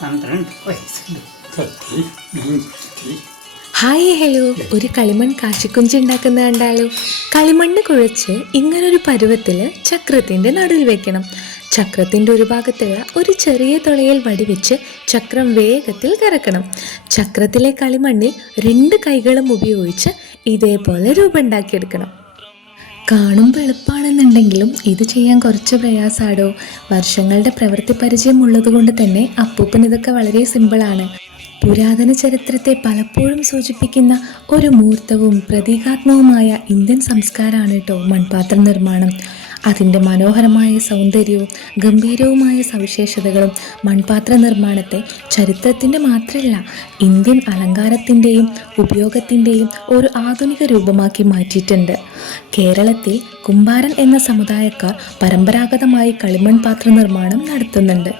12 വയസ്സുണ്ട്. Hi hello, ഒരു കളിമൺ കാശിക്കുഞ്ചി ഉണ്ടാക്കുന്ന കണ്ടാലോ? കളിമണ്ണ് കുഴച്ച് ഇങ്ങനൊരു പരുവത്തിൽ ചക്രത്തിൻ്റെ നടുവിൽ വെക്കണം. ചക്രത്തിൻ്റെ ഒരു ഭാഗത്തുള്ള ഒരു ചെറിയ തുളയിൽ വടിവെച്ച് ചക്രം വേഗത്തിൽ കറക്കണം. ചക്രത്തിലെ കളിമണ്ണിൽ 2 കൈകളും ഉപയോഗിച്ച് ഇതേപോലെ രൂപം ഉണ്ടാക്കിയെടുക്കണം. കാണുമ്പോൾ എളുപ്പമാണെന്നുണ്ടെങ്കിലും ഇത് ചെയ്യാൻ കുറച്ച് പ്രയാസമാടോ. വർഷങ്ങളുടെ പ്രവൃത്തി പരിചയം ഉള്ളത് കൊണ്ട് തന്നെ അപ്പൂപ്പന് ഇതൊക്കെ വളരെ സിമ്പിളാണ്. പുരാതന ചരിത്രത്തെ പലപ്പോഴും സൂചിപ്പിക്കുന്ന ഒരു മൂർത്തവും പ്രതീകാത്മകവുമായ ഇന്ത്യൻ സംസ്കാരമാണ് കേട്ടോ മൺപാത്ര നിർമ്മാണം. അതിൻ്റെ മനോഹരമായ സൗന്ദര്യവും ഗംഭീരവുമായ സവിശേഷതകളും മൺപാത്ര നിർമ്മാണത്തെ ചരിത്രത്തിൻ്റെ മാത്രമല്ല ഇന്ത്യൻ അലങ്കാരത്തിൻ്റെയും ഉപയോഗത്തിൻ്റെയും ഒരു ആധുനിക രൂപമാക്കി മാറ്റിയിട്ടുണ്ട്. കേരളത്തിൽ കുമ്പാരൻ എന്ന സമുദായക്കാർ പരമ്പരാഗതമായി കളിമൺ പാത്ര നിർമ്മാണം നടത്തുന്നുണ്ട്.